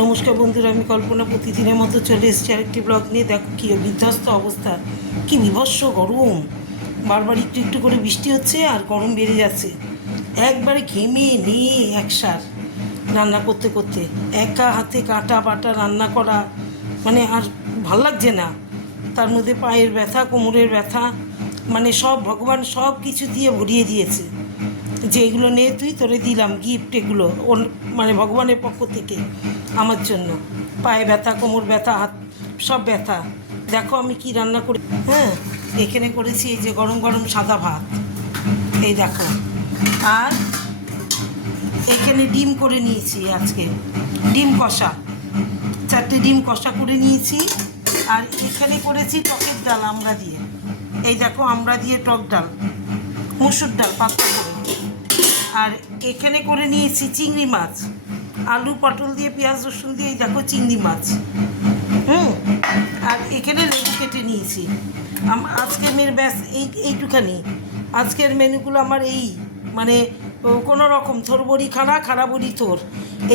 নমস্কার বন্ধুরা, আমি কল্পনা প্রতিদিনের মতো চলে এসেছি আরেকটি ব্লগ নিয়ে। দেখো কী বিধ্বস্ত অবস্থা, কী বিভৎস গরম। বারবার একটু একটু করে বৃষ্টি হচ্ছে আর গরম বেড়ে যাচ্ছে। একবারে ঘেমে নিয়ে একসার রান্না করতে করতে একা হাতে কাটা বাটা রান্না করা, মানে আর ভাল লাগছে না। তার মধ্যে পায়ের ব্যথা, কোমরের ব্যথা, মানে সব ভগবান সব কিছু দিয়ে ভরিয়ে দিয়েছে। যে এগুলো নে তুই, তোরে দিলাম গিফট, এগুলো মানে ভগবানের পক্ষ থেকে আমার জন্য। পায়ে ব্যথা, কোমর ব্যথা, হাত সব ব্যথা। দেখো আমি কি রান্না করি। হ্যাঁ, এখানে করেছি এই যে গরম গরম সাদা ভাত, এই দেখো। আর এখানে ডিম করে নিয়েছি আজকে, ডিম কষা, 4টে ডিম কষা করে নিয়েছি। আর এখানে করেছি টকের ডাল আমড়া দিয়ে, এই দেখো আমড়া দিয়ে টক ডাল, মুসুর ডাল পাতলা করে। আর এখানে করে নিয়েছি চিংড়ি মাছ, আলু পটল দিয়ে পেঁয়াজ রসুন দিয়ে, এই দেখো চিংড়ি মাছ। আর এখানে লেবু কেটে নিয়েছি। আজকের মেয়ের ব্যাস এইটুখানি। আজকের মেনুগুলো আমার এই, মানে কোনো রকম থোর বড়ি খাড়া বড়ি থোর,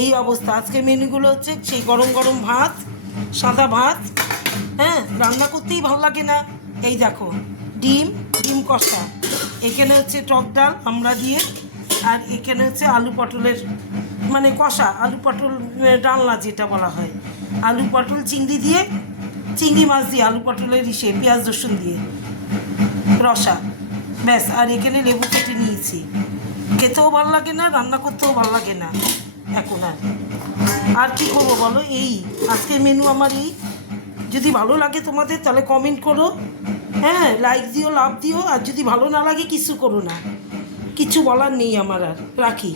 এই অবস্থা। আজকের মেনুগুলো হচ্ছে সেই গরম গরম ভাত, সাদা ভাত। হ্যাঁ, রান্না করতেই ভালো লাগে না। এই দেখো ডিম কষা, এখানে হচ্ছে টক ডাল আমড়া দিয়ে, আর এখানে হচ্ছে আলু পটলের, মানে কষা আলু পটল ডালনা যেটা বলা হয়, আলু পটল চিংড়ি দিয়ে, চিংড়ি মাছ দিয়ে আলু পটলের ইসে পেঁয়াজ রসুন দিয়ে রসা, ব্যাস। আর এখানে লেবু কেটে নিয়েছি। খেতেও ভালো লাগে না, রান্না করতেও ভালো লাগে না এখন। আর কী করবো বলো, এই আজকের মেনু আমার এই। যদি ভালো লাগে তোমাদের তাহলে কমেন্ট করো, হ্যাঁ, লাইক দিও, লাভ দিও। আর যদি ভালো না লাগে কিছু করো না, কিছু বলার নেই আমার। আর রাখি।